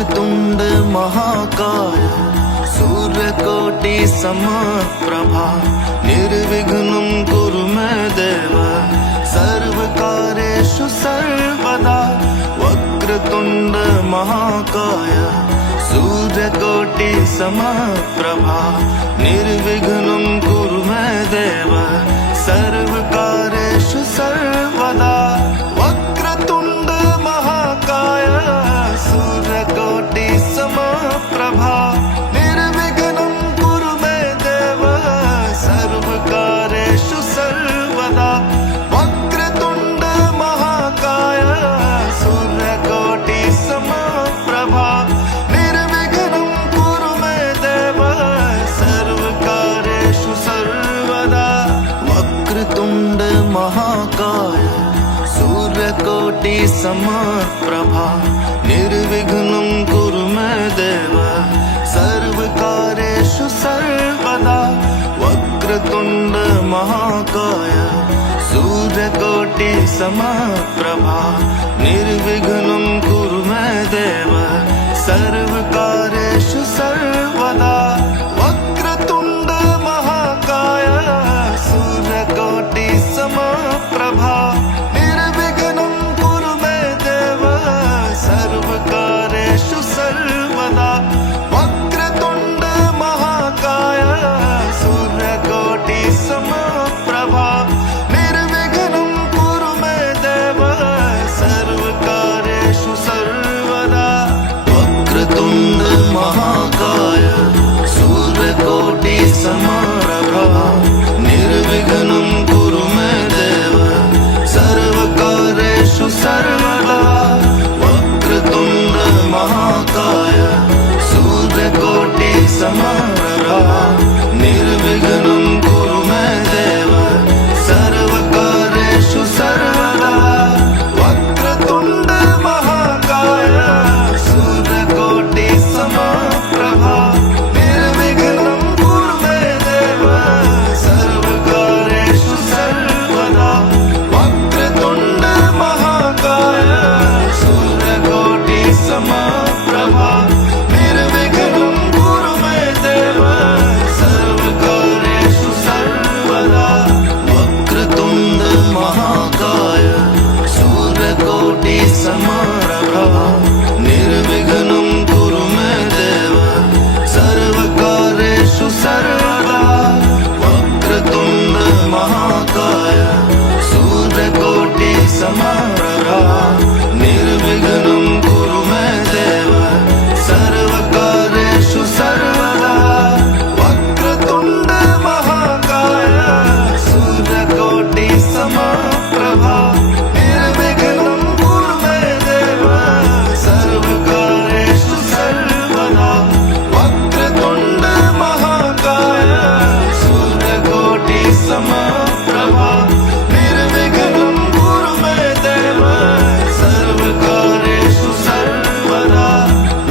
वक्रतुंड महाकाय सूर्यकोटि समप्रभा निर्विघ्नं कुरु मे देव सर्वकार्येषु सर्वदा। वक्रतुंड महाकाय सूर्यकोटि समप्रभा निर्विघ्नं कुरु मे देव सर्वकार्येषु सर्वदा। वक्रतुंड महाकाय सूर्यकोटि समप्रभा निर्विघ्नं कुरु मे देव सर्वकार्येषु सर्वदा। वक्रतुंड महाकाय सूर्यकोटि समप्रभा निर्विघ्नं कुरु मे देव सर्वकार्येषु सर्वदा। वक्रतुंड महाकाय सूर्यकोटि समप्रभा निर्विघ्नं कुरु मे देव सर्वकार्येषु सर्वदा। वक्रतुंड महाकाय सूर्यकोटि समप्रभा निर्विघ्नं कुरु मे देव सर्वकार्येषु सर्वदा। वक्रतुंड महाकाय सूर्यकोटि समप्रभा निर्विघ्नं कुरु मे देव सर्वकार्येषु सर्वदा। वक्रतुंड महाकाय सूर्यकोटि समप्रभा निर्विघ्नं कुरु मे देव सर्वकार्येषु सर्वदा। वक्रतुंड महाकाय सूर्यकोटि समप्रभा निर्विघ्नं कुरु मे देव सर्वकार्येषु सर्वदा। वक्रतुंड महाकाय सूर्यकोटि समप्रभा निर्विघ्नं कुरु मे देव सर्वकार्येषु सर्वदा। वक्रतुंड महाकाय सूर्यकोटि समप्रभा निर्विघ्नं कुरु मे देव सर्वकार्येषु सर्वदा। वक्रतुंड महाकाय सूर्यकोटि समप्रभा निर्विघ्नं कुरु मे देव सर्वकार्येषु सर्वदा। वक्रतुंड महाकाय सूर्यकोटि समप्रभा निर्विघ्नं कुरु मे देव सर्वकार्येषु सर्वदा। वक्रतुंड महाकाय सूर्यकोटि समप्रभा निर्विघ्नं कुरु मे देव सर्वकार्येषु सर्वदा। वक्रतुंड महाकाय सूर्यकोटि समप्रभा निर्विघ्नं कुरु मे देव सर्वकार्येषु सर्वदा। वक्रतुंड महाकाय सूर्यकोटि समप्रभा निर्विघ्नं कुरु मे देव सर्वकार्येषु सर्वदा।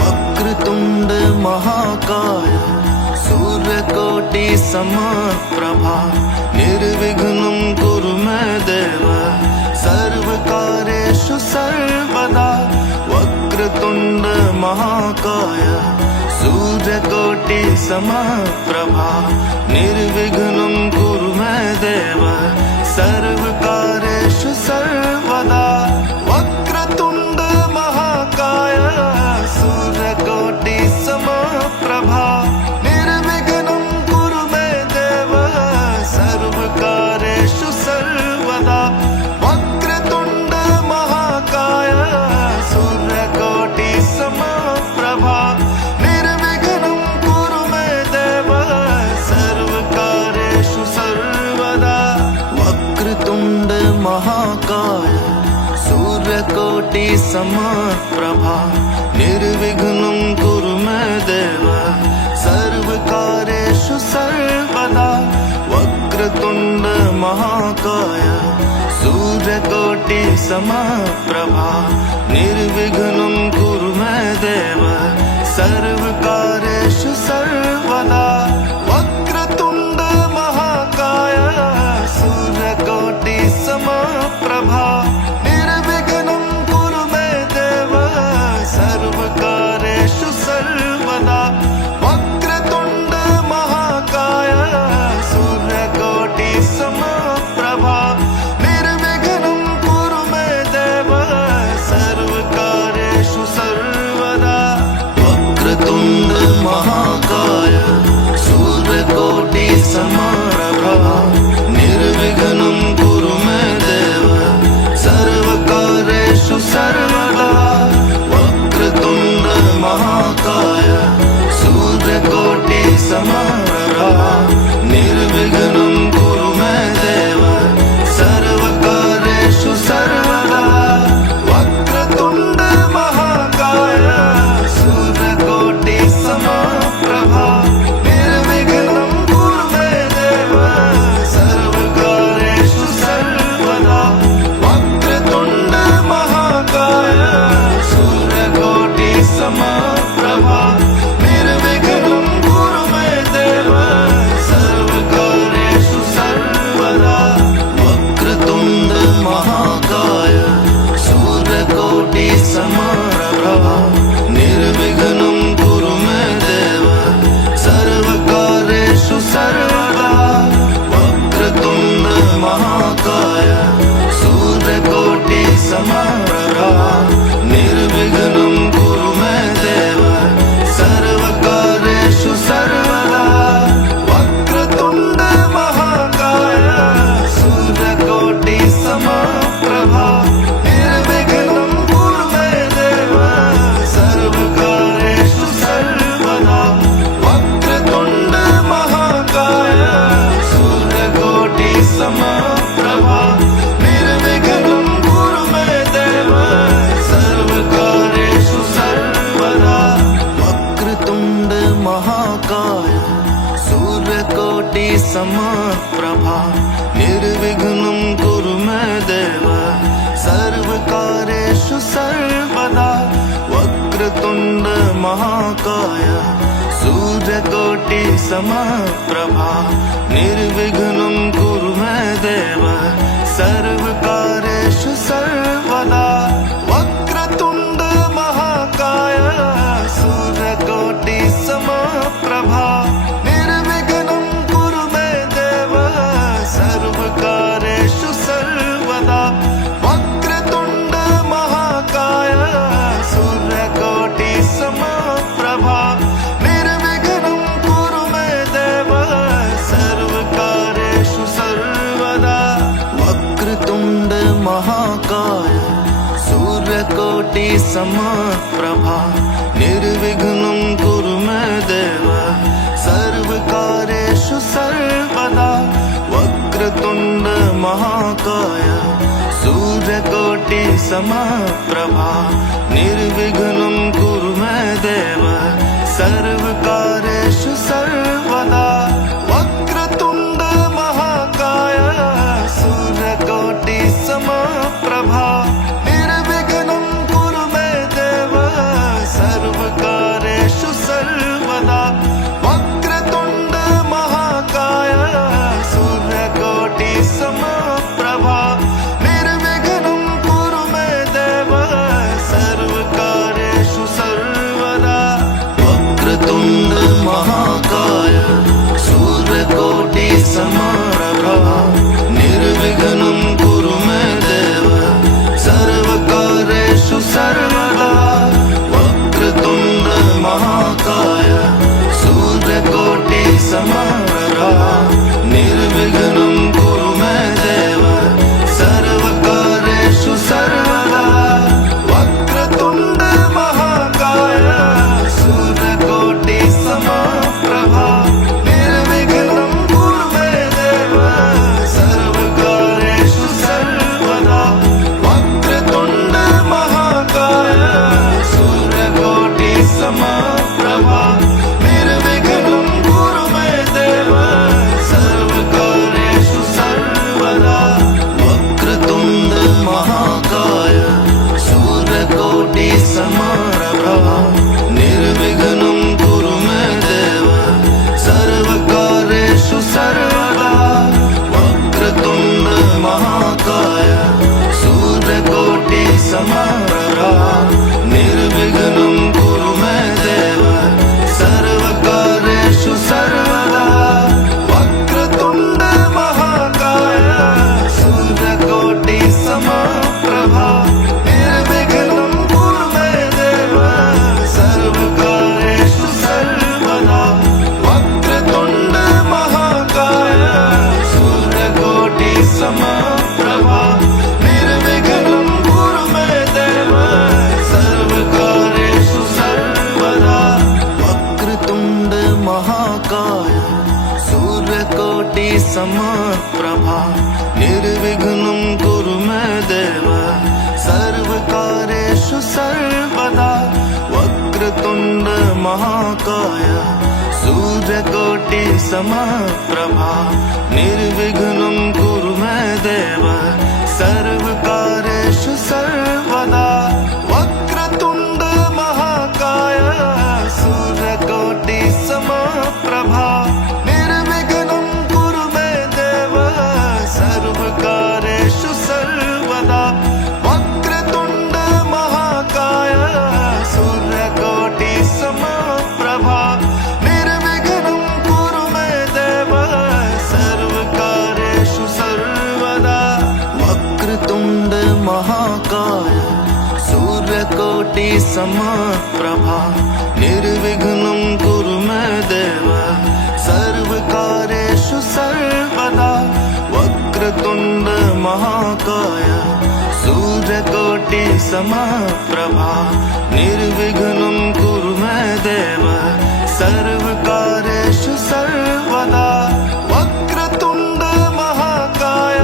वक्रतुंड महाकाय सूर्यकोटि समप्रभा निर्विघ्नं कुरु मे देव सर्वकार्येषु सर्वदा। वक्रतुंड महाकाय सूर्यकोटि समप्रभा निर्विघ्नं कुरु मे देव सर्वकार्येषु सर्वदा। वक्रतुंड महाकाय सूर्यकोटि समप्रभा निर्विघ्नं कुरु मे देव सर्वकार्येषु सर्वदा। वक्रतुंड महाकाय सूर्यकोटि समप्रभा निर्विघ्नं कुरु मे देव सर्वकार्येषु सर्वदा। वक्रतुंड महाकाय सूर्यकोटि समप्रभा निर्विघ्नं कुरु मे देव सर्वकार्येषु सर्वदा। वक्रतुंड महाकाय सूर्यकोटि समप्रभा निर्विघ्नं कुरु मे देव सर्वकार्येषु सर्वदा। वक्रतुंड महाकाय सूर्यकोटि समप्रभा निर्विघ्नं कुरु मे देव सर्वकार्येषु प्रभा निर्विघ्नं कुरु मे देव सर्वकार्येषु सर्वदा वक्रतुण्ड महाकाय सूर्यकोटि समप्रभा निर्विघ्नं कुरु मे देव सर्वकार्येषु सर्वदा वक्रतुण्ड महाकाय सूर्यकोटि समप्रभा निर्विघ्नं कुरु मे देव सर्वकार्येषु सर्वदा वक्रतुण्ड महाकाय सूर्यकोटि समप्रभा निर्विघ्नं कुरु मे देव सर्वकार्येषु सर्वदा वक्रतुण्ड महाकाय सूर्यकोटि समप्रभा निर्विघ्नं कुरु मे देव सर्वकार्येषु सर्वदा वक्रतुण्ड महाकाय सूर्यकोटि समप्रभा निर्विघ्नं कुरु मे देव सर्वकार्येषु सर्वदा वक्रतुण्ड महाकाय सूर्यकोटि समप्रभा निर्विघ्नं कुरु मे देव सर्वकार्येषु सर्वदा वक्रतुण्ड महाकाय सूर्यकोटि समप्रभा निर्विघ्नं कुरु मे देव सर्वकार्येषु सर्वदा वक्रतुण्ड महाकाय सूर्यकोटि समप्रभा निर्विघ्नं कुरु मे देव सर्वकार्येषु सर्वदा वक्रतुण्ड महाकाय सूर्यकोटि समप्रभा निर्विघ्नं कुरु मे देव सर्वकार्येषु सर्वदा वक्रतुण्ड महाकाय सूर्यकोटि समप्रभा निर्विघ्नं कुरु मे देव सर्वकार्येषु सर्वदा वक्रतुण्ड महाकाय सूर्यकोटि समप्रभा निर्विघ्नं कुरु मे देव सर्वकार्येषु सर्वदा वक्रतुण्ड महाकाय सूर्यकोटि समप्रभा निर्विघ्नं कुरु मे देव सर्वकार्येषु सर्वदा वक्रतुण्ड महाकाय सूर्यकोटि समप्रभा निर्विघ्नं कुरु मे देव सर्वकार्येषु सर्वदा वक्रतुण्ड महाकाय सूर्यकोटि समप्रभा निर्विघ्नं कुरु मे देव सर्वकार्येषु सर्वदा वक्रतुण्ड महाकाय सूर्यकोटि समप्रभा निर्विघ्नं कुरु मे देव सर्वकार्येषु सर्वदा वक्रतुण्ड महाकाय सूर्यकोटि समप्रभा निर्विघ्नं कुरु मे देव सर्वकार्येषु सर्वदा वक्रतुण्ड महाकाय सूर्यकोटि समप्रभा निर्विघ्नं कुरु मे देव सर्वकार्येषु सर्वदा वक्रतुण्ड महाकाय सूर्यकोटि समप्रभा निर्विघ्नं कुरु मे देव सर्वकार्येषु सर्वदा वक्रतुण्ड महाकाय सूर्यकोटि समप्रभा निर्विघ्नं कुरु मे देव सर्वकार्येषु सर्वदा वक्रतुण्ड महाकाय सूर्यकोटि समप्रभा निर्विघ्नं कुरु मे देव सर्वकार्येषु सर्वदा वक्रतुण्ड महाकाय सूर्यकोटि समप्रभा निर्विघ्नं कुरु मे देव सर्वकार्येषु सर्वदा वक्रतुण्ड महाकाय सूर्यकोटि समप्रभा निर्विघ्नं कुरु मे देव सर्वकार्येषु सर्वदा वक्रतुण्ड महाकाय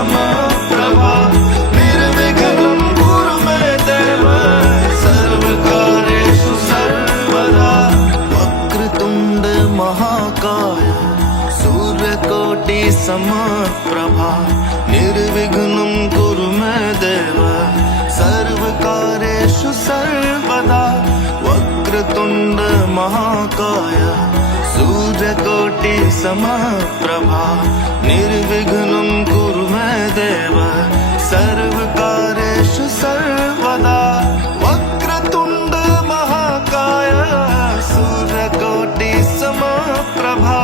समप्रभा निर्विघ्नं कुरु मे देव सर्वकार्येषु सर्वदा वक्रतुण्ड महाकाय सूर्यकोटि समप्रभा निर्विघ्नं कुरु मे देव सर्वकार्येषु सर्वदा वक्रतुण्ड महाकाय सूर्यकोटि समप्रभा निर्विघ्नं कुरु मे देव सर्वकार्येषु सर्वदा वक्रतुण्ड महाकाय सूर्यकोटि समप्रभा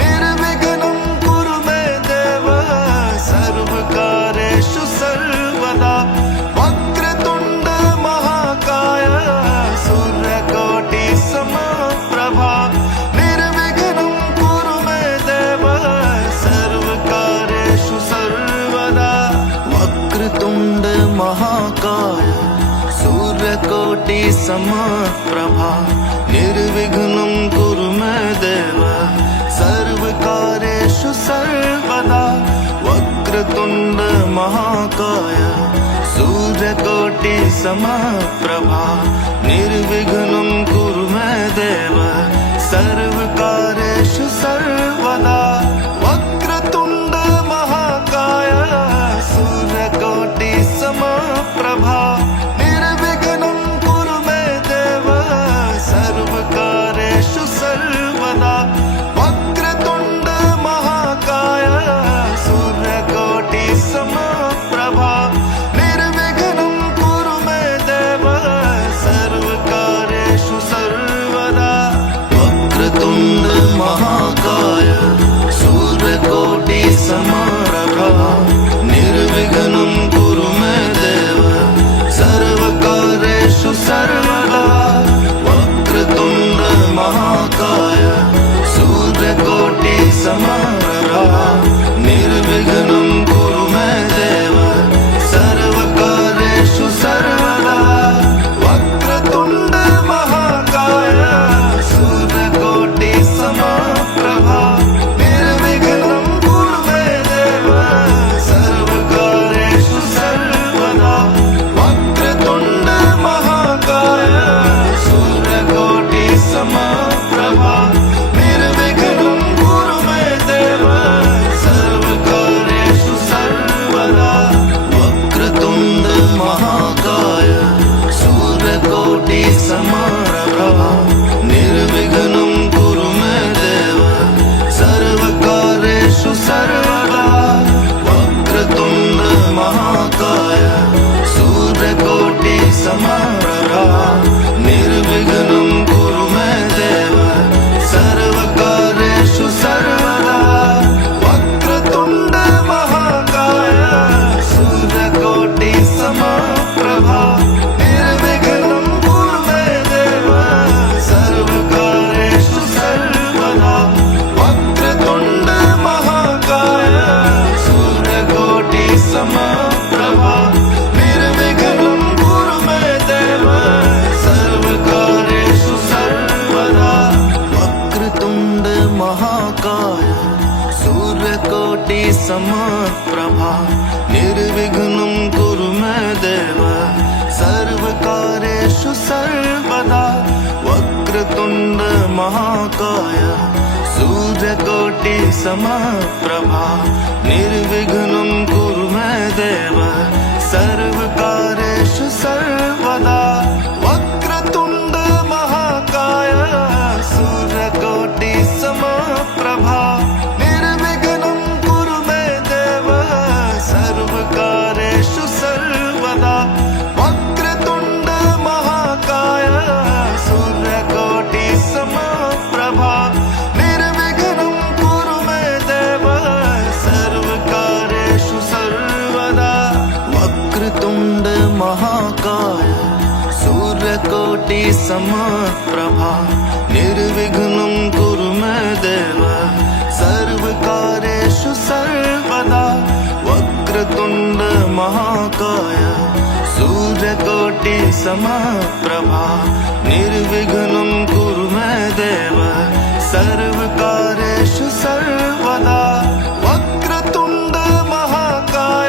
निर्विघ्नं कुरु मे देव सर्वकार्येषु सर्वदा वक्रतुण्ड महाकाय सूर्यकोटि समप्रभा निर्विघ्नं कुरु मे देव सर्वकार्येषु सर्वदा वक्रतुण्ड महाकाय सूर्यकोटि समप्रभा निर्विघ्नं कुरु मे देव सर्वकार्येषु सर्वदा वक्रतुण्ड महाकाय सूर्यकोटि समप्रभा निर्विघ्नं कुरु मे देव सर्वकार्येषु सर्वदा वक्रतुण्ड महाकाय सूर्यकोटि समप्रभा निर्विघ्नं कुरु मे देव सर्वकार्येषु सर्वदा वक्रतुण्ड महाकाय सूर्यकोटि समप्रभा निर्विघ्नं कुरु मे देव सर्वकार्येषु सर्वदा वक्रतुण्ड महाकाय सूर्यकोटि समप्रभा निर्विघ्नं कुरु मे देव सर्वकार्येषु सर्वदा वक्रतुण्ड महाकाय सूर्यकोटि समप्रभा निर्विघ्नं कुरु मे देव सर्वकार्येषु सर्वदा वक्रतुण्ड महाकाय सूर्यकोटि समप्रभा निर्विघ्नं कुरु मे देव सर्वकार्येषु सर्वदा वक्रतुण्ड महाकाय सूर्यकोटि समप्रभा निर्विघ्नं कुरु मे देव सर्वकार्येषु सर्वदा वक्रतुण्ड महाकाय सूर्यकोटि समप्रभा निर्विघ्नं कुरु मे देव सर्वकार्येषु सर्वदा वक्रतुण्ड महाकाय सूर्यकोटि समप्रभा निर्विघ्नं कुरु मे देव सर्वकार्येषु सर्वदा वक्रतुण्ड महाकाय सूर्यकोटि समप्रभा निर्विघ्नं कुरु मे देव सर्वकार्येषु सर्वदा वक्रतुण्ड महाकाय सूर्यकोटि समप्रभा निर्विघ्नं कुरु मे देव सर्वकार्येषु सर्वदा वक्रतुण्ड महाकाय सूर्यकोटि समप्रभा निर्विघ्नं कुरु मे देव सर्वकार्येषु सर्वदा वक्रतुण्ड महाकाय सूर्यकोटि समप्रभा निर्विघ्नं कुरु मे देव सर्वकार्येषु सर्वदा वक्रतुण्ड महाकाय सूर्यकोटि समप्रभा निर्विघ्नं कुरु मे देव सर्वकार्येषु सर्वदा वक्रतुण्ड महाकाय सूर्यकोटि समप्रभा निर्विघ्नं कुरु मे देव सर्वकार्येषु सर्वदा वक्रतुण्ड महाकाय सूर्यकोटि समप्रभा निर्विघ्नं कुरु मे देव सर्वकार्येषु सर्वदा वक्रतुण्ड महाकाय सूर्यकोटि समप्रभा निर्विघ्नं कुरु मे देव सर्वकार्येषु सर्वदा वक्रतुण्ड महाकाय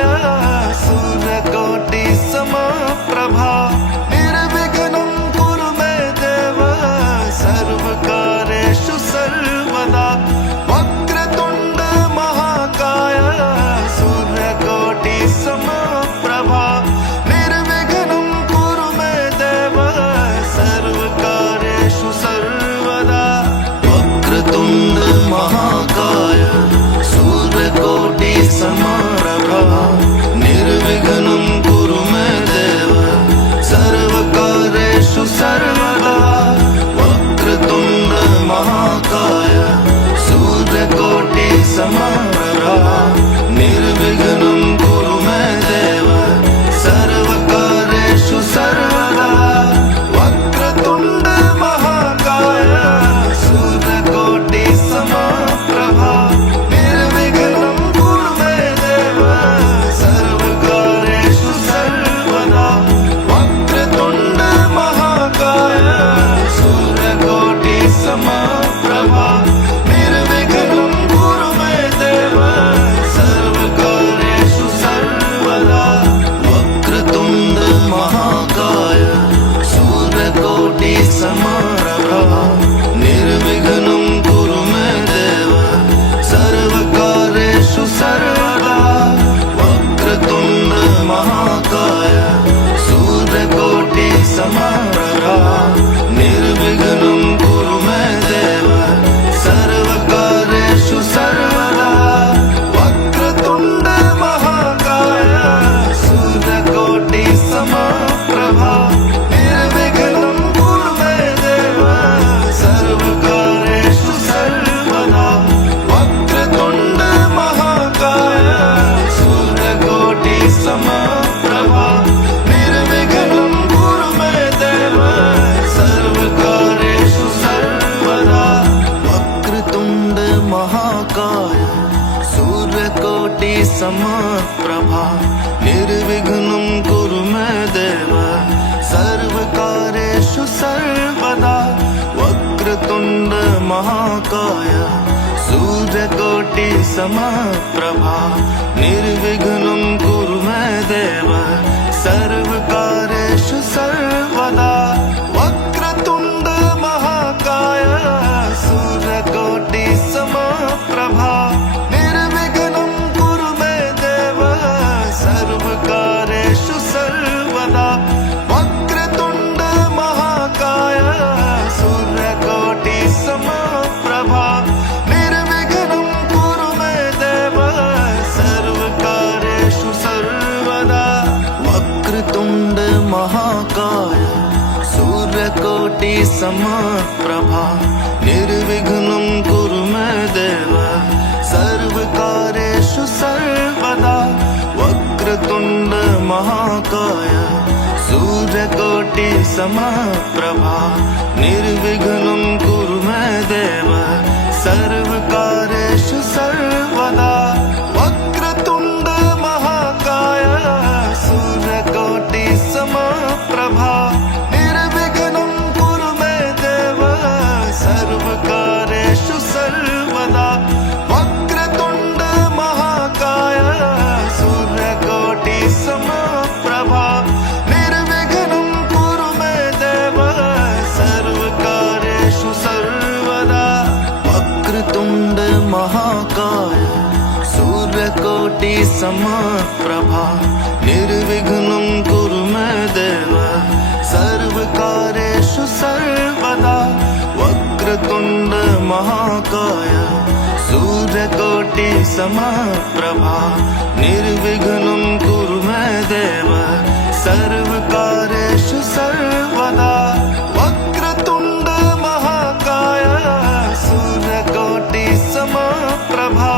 समप्रभा निर्विघ्नं कुरु मे देव सर्वकार्येषु सर्वदा वक्रतुण्ड महाकाय सूर्यकोटि समप्रभा निर्विघ्नं कुरु मे देव सर्वकार्येषु सर्वदा वक्रतुण्ड महाकाय सूर्यकोटि समप्रभा निर्विघ्नं कुरु मे देव सर्वकार्येषु सर्वदा वक्रतुण्ड महाकाय सूर्यकोटि समप्रभा निर्विघ्नं कुरु मे देव सर्वकार्येषु सर्वदा वक्रतुण्ड महाकाय सूर्यकोटि समप्रभा निर्विघ्नं कुरु मे देव सर्वकार्येषु सर्वदा वक्रतुण्ड महाकाय सूर्यकोटि समप्रभा निर्विघ्नं कुरु मे देव सर्वकार्येषु सर्वदा वक्रतुण्ड महाकाय सूर्यकोटि समप्रभा निर्विघ्नं कुरु मे देव सर्वकार्येषु सर्वदा वक्रतुण्ड महाकाय सूर्यकोटि समप्रभा निर्विघ्नं कुरु मे देव सर्वकार्येषु सर्वदा वक्रतुण्ड महाकाय सूर्यकोटि समप्रभा निर्विघ्नं कुरु मे देव सर्वकार्येषु सर्वदा वक्रतुण्ड महाकाय सूर्यकोटि समप्रभा निर्विघ्नं कुरु मे देव सर्वकार्येषु सर्वदा वक्रतुण्ड महाकाय सूर्यकोटि समप्रभा